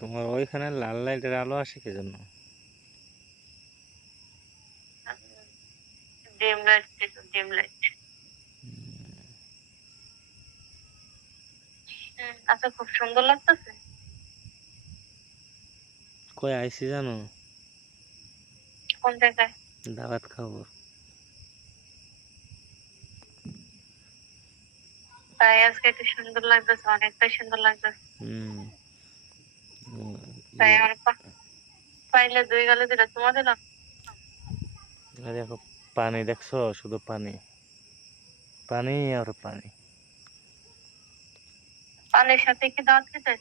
তোমার ওইখানে লাল লাইটের আলো আসে কি জন্য? Dim light dim light. আচ্ছা খুব সুন্দর লাগতেছে। কই জানো? কোন জায়গায়? দাওয়াত খাব। তাই আজকে একটু সুন্দর লাগতেছে অনেকটাই সুন্দর লাগতেছে। হুম উম, তাই ইয়ে, আমার পা- পাইলে দুই গালে দিলে তোমার দিলাম দেখো পানি দেখছ? শুধু পানি। পানি আর পানি। পালের সাথে কি দাওয়াত খেতে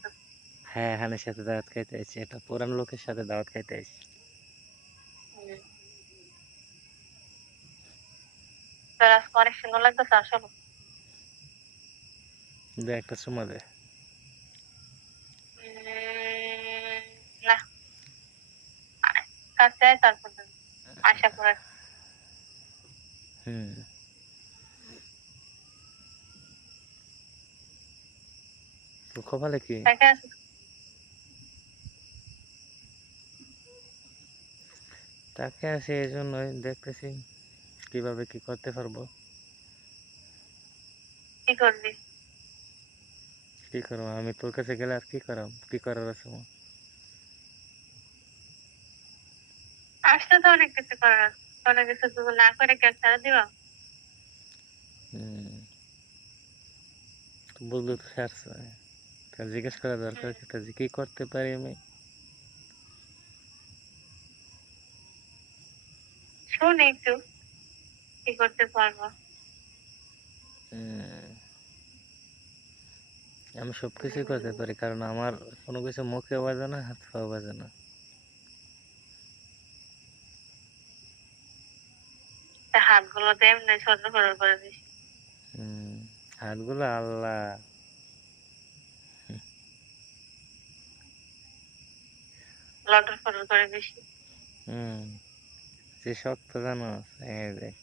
হ্যাঁ হানের সাথে দাওয়াত খাইতে আইছি এটা পুরান লোকের সাথে দাওয়াত খাইতে আইছি একটা চুমা দে উম, না তারপর আশা করে হুম কপালে কি? তাকে আছে এই জন্যই দেখতেছি কীভাবে কি করতে পারব। কি করবি? কি করব? আমি তোর কাছে গেলে আর কি করাম? কি করার আছে আমার? আসতে তো অনেক কিছু করার আছে অনেক কিছু না করে কে ছাড়া দিবা বলল তো ছাড়ছে তা জিজ্ঞেস করা দরকার কি তা কি করতে পারি আমি শোন একটু কি করতে পারব। আমি সব কিছুই করতে পারি কারণ আমার কোনো কিছু মুখে বাজে না হাত পাও বাজে না হাতগুলো তো এমনি ছোট করে হাতগুলো আল্লাহ। লটর ফটর করে হুম যে শক্ত জানো এই দেখ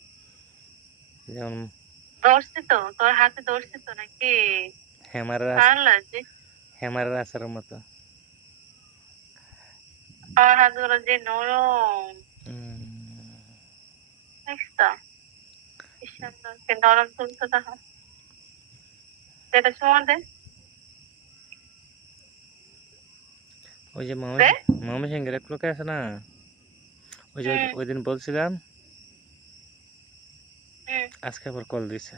যেমন ধরছি তো তোর হাতে ধরছি তো নাকি? হেমারের হেমারের আচারের মতো। আমার হাতগুলো যে নরম। দে ওই যে মামা দে। মামা সিংহের এক লোক আছে না? ওই যে ওই- দিন বলছিলাম আজকে আবার কল দিছে?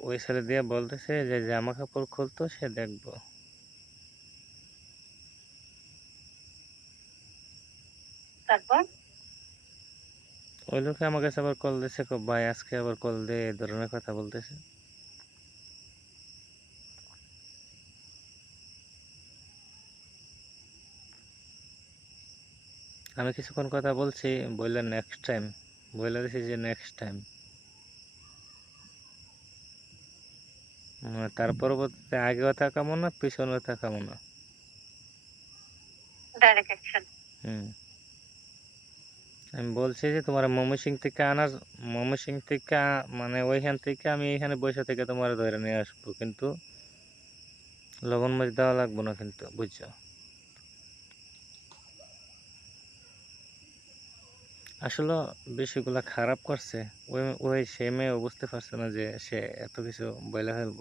ওই ছেলে দিয়ে বলতেছে যে জামা কাপড় খুলতো সে দেখব। তারপর? ওই লোকে আমার কাছে আবার কল কো ভাই আজকে আবার কল দিয়ে এই ধরনের কথা বলতেছে। আমি কিছুক্ষণ কথা বলছি বললেন নেক্সট টাইম বলে দিছি যে নেক্সট টাইম তার পরবর্তীতে আগেও তাকাবো না পিছনেও তাকাবো না। ডাইরেক্ট অ্যাকশন হুম। আমি বলছি যে তোমার ময়মনসিং থেকে আনার ময়মনসিং থেকে মানে ওইখান থেকে আমি এখানে বসে থেকে তোমার ধরে নিয়ে আসব, কিন্তু লবণ মরিচ দেওয়া লাগবো না কিন্তু, বুঝছ? আসলে বিষয়গুলো খারাপ করছে, ওই ওই সে মেয়ে বুঝতে পারছে না যে সে এত কিছু বলে ফেলব।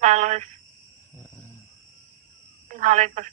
Halos. Halos